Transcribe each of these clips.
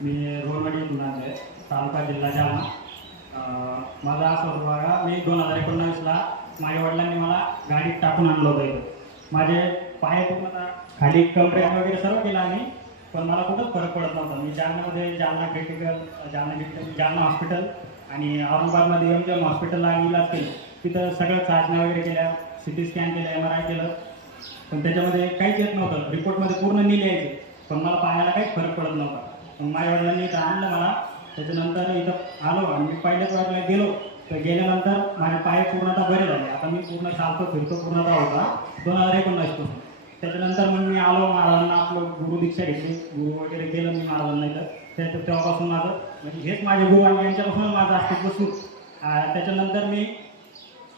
मी रोडमधून आणले, तालुका जिल्हा जालना. माझा असं होतं बघा, मी 2019ला माझ्या वडिलांनी मला गाडीत टाकून आणलं होतं इथं. माझे पाय पूर्ण खाली कमरेत वगैरे सर्व केलं आम्ही, पण मला कुठंच फरक पडत नव्हता. मी जालन्यामध्ये जालना हॉस्पिटल आणि औरंगाबादमध्ये एमजीएम हॉस्पिटलला आम्ही इलाज केलं. तिथं सगळं चाचण्या वगैरे केल्या, CT स्कॅन केलं, MRI केलं, पण त्याच्यामध्ये काहीच येत नव्हतं. रिपोर्टमध्ये पूर्ण नील यायचे, पण मला पायाला काहीच फरक पडत नव्हता. मग माझ्या वडिलांनी इथं आणलं मला. त्याच्यानंतर इथं आलो आणि मी पहिल्याच वेळेला गेलो, तर गेल्यानंतर माझे पाय पूर्णतः बरे झाले. आता मी पूर्ण चालतो फिरतो पूर्णतः होता 2019 पासून. त्याच्यानंतर मग मी आलो, महाराजांना आपलं गुरु दीक्षा घेतली, गुरु वगैरे केलं मी महाराजांना इथं. तेव्हापासून माझं म्हणजे हेच माझे गुरु आणि यांच्यापासूनच माझं अस्तित्व सुरू. त्याच्यानंतर मी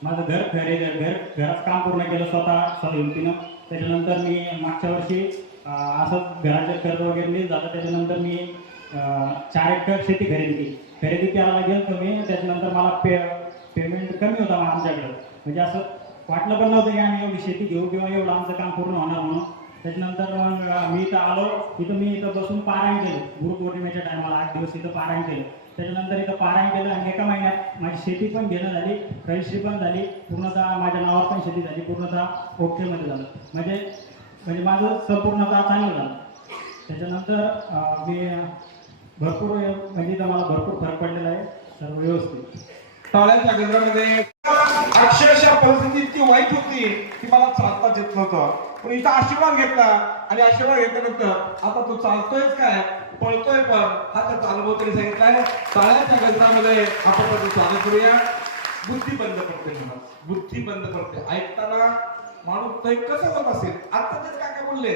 माझं घरात काम पूर्ण केलं स्वतः हिमतीनं. त्याच्यानंतर मी मागच्या वर्षी असंच घराचे कर्ज वगैरे नाही झालं. त्याच्यानंतर मी 4 एकर शेती खरेदी करायला गेलो मी. त्याच्यानंतर मला पेमेंट कमी होता आमच्याकडं, म्हणजे असं वाटलं पण नव्हतं की आम्ही एवढी शेती घेऊ किंवा एवढं आमचं काम पूर्ण होणार म्हणून. त्याच्यानंतर मग मी इथं आलो. मी इथं बसून पारायण केलं. गुरुपौर्णिमेच्या टायमाला 8 दिवस इथं पारायण केलं. त्याच्यानंतर इथं पारायण केलं आणि एका महिन्यात माझी शेती पण घेणं झाली, रजिस्ट्री पण झाली, पूर्णतः माझ्या नावावर पण शेती झाली, पूर्णतः ओकेमध्ये झालं. म्हणजे माझं संपूर्णतः चांगलं झालं. त्याच्यानंतर मी भरपूर म्हणजे इथं मला भरपूर फरक पडलेला आहे, सर्व व्यवस्थित. टाळ्यांच्या गजरामध्ये अक्षरशः परिस्थिती इतकी वाईट होती की मला चालताच येत नव्हतं, पण इथं आशीर्वाद घेतला आणि आशीर्वाद घेतल्यानंतर आता तो चालतोयच काय, पळतोय पण, हा त्याचा अनुभव तरी सांगितलाय. टाळ्यांच्या गजरामध्ये आपण त्याचं स्वागत करूया. बुद्धी बंद पडते मला, बुद्धी बंद पडते. ऐकताना माणूस कसं होत असेल. आता ते काय बोलले,